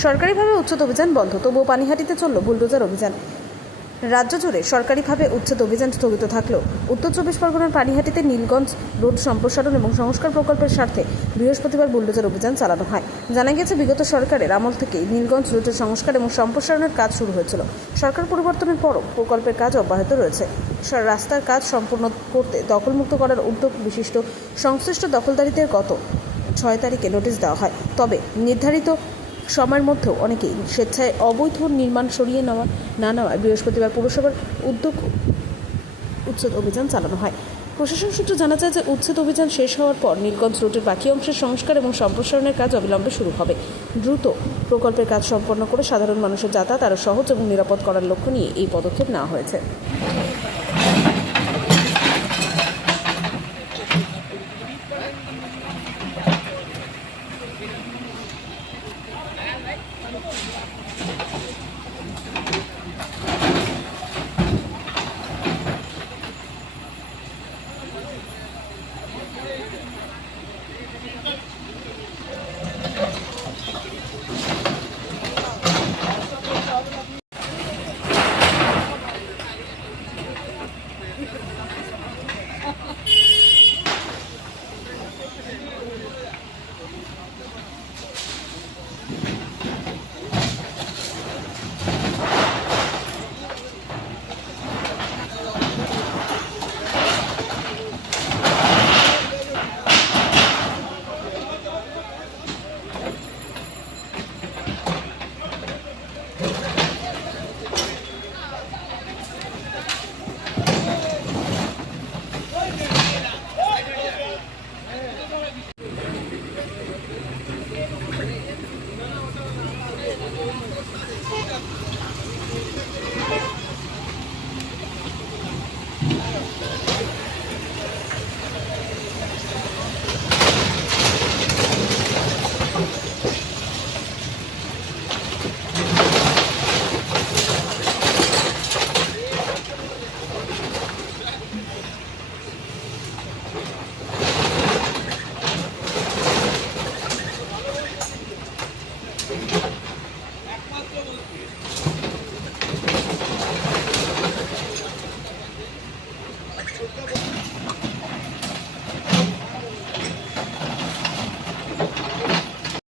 সরকারিভাবে উচ্ছেদ অভিযান বন্ধ, তবুও পানিহাটিতে চলল বুলডোজার অভিযান। রাজ্য জুড়ে সরকারিভাবে উচ্ছেদ অভিযান স্থগিত থাকলেও উত্তর চব্বিশ পরগনার পানিহাটিতে নীলগঞ্জ রোড সম্প্রসারণ এবং সংস্কার প্রকল্পের স্বার্থে বৃহস্পতিবার বুলডোজার অভিযান চালানো হয়। জানা গেছে, বিগত সরকারের আমল থেকেই নীলগঞ্জ রোডের সংস্কার এবং সম্প্রসারণের কাজ শুরু হয়েছিল। সরকার পরিবর্তনের পরও প্রকল্পের কাজ অব্যাহত রয়েছে। রাস্তার কাজ সম্পূর্ণ করতে দখলমুক্ত করার উদ্যোগ বিশিষ্ট সংশ্লিষ্ট দখলদারীদের গত 6 তারিখে নোটিশ দেওয়া হয়। তবে নির্ধারিত সময়ের মধ্যেও অনেকেই স্বেচ্ছায় অবৈধ নির্মাণ সরিয়ে না নেওয়ায় বৃহস্পতিবার পুরসভার উদ্যোগ উচ্ছেদ অভিযান চালানো হয়। প্রশাসন সূত্রে জানা যায় যে উচ্ছেদ অভিযান শেষ হওয়ার পর নীলগঞ্জ রোডের বাকি অংশের সংস্কার এবং সম্প্রসারণের কাজ অবিলম্বে শুরু হবে। দ্রুত প্রকল্পের কাজ সম্পন্ন করে সাধারণ মানুষের যাতায়াত আরও সহজ এবং নিরাপদ করার লক্ষ্য নিয়ে এই পদক্ষেপ নেওয়া হয়েছে।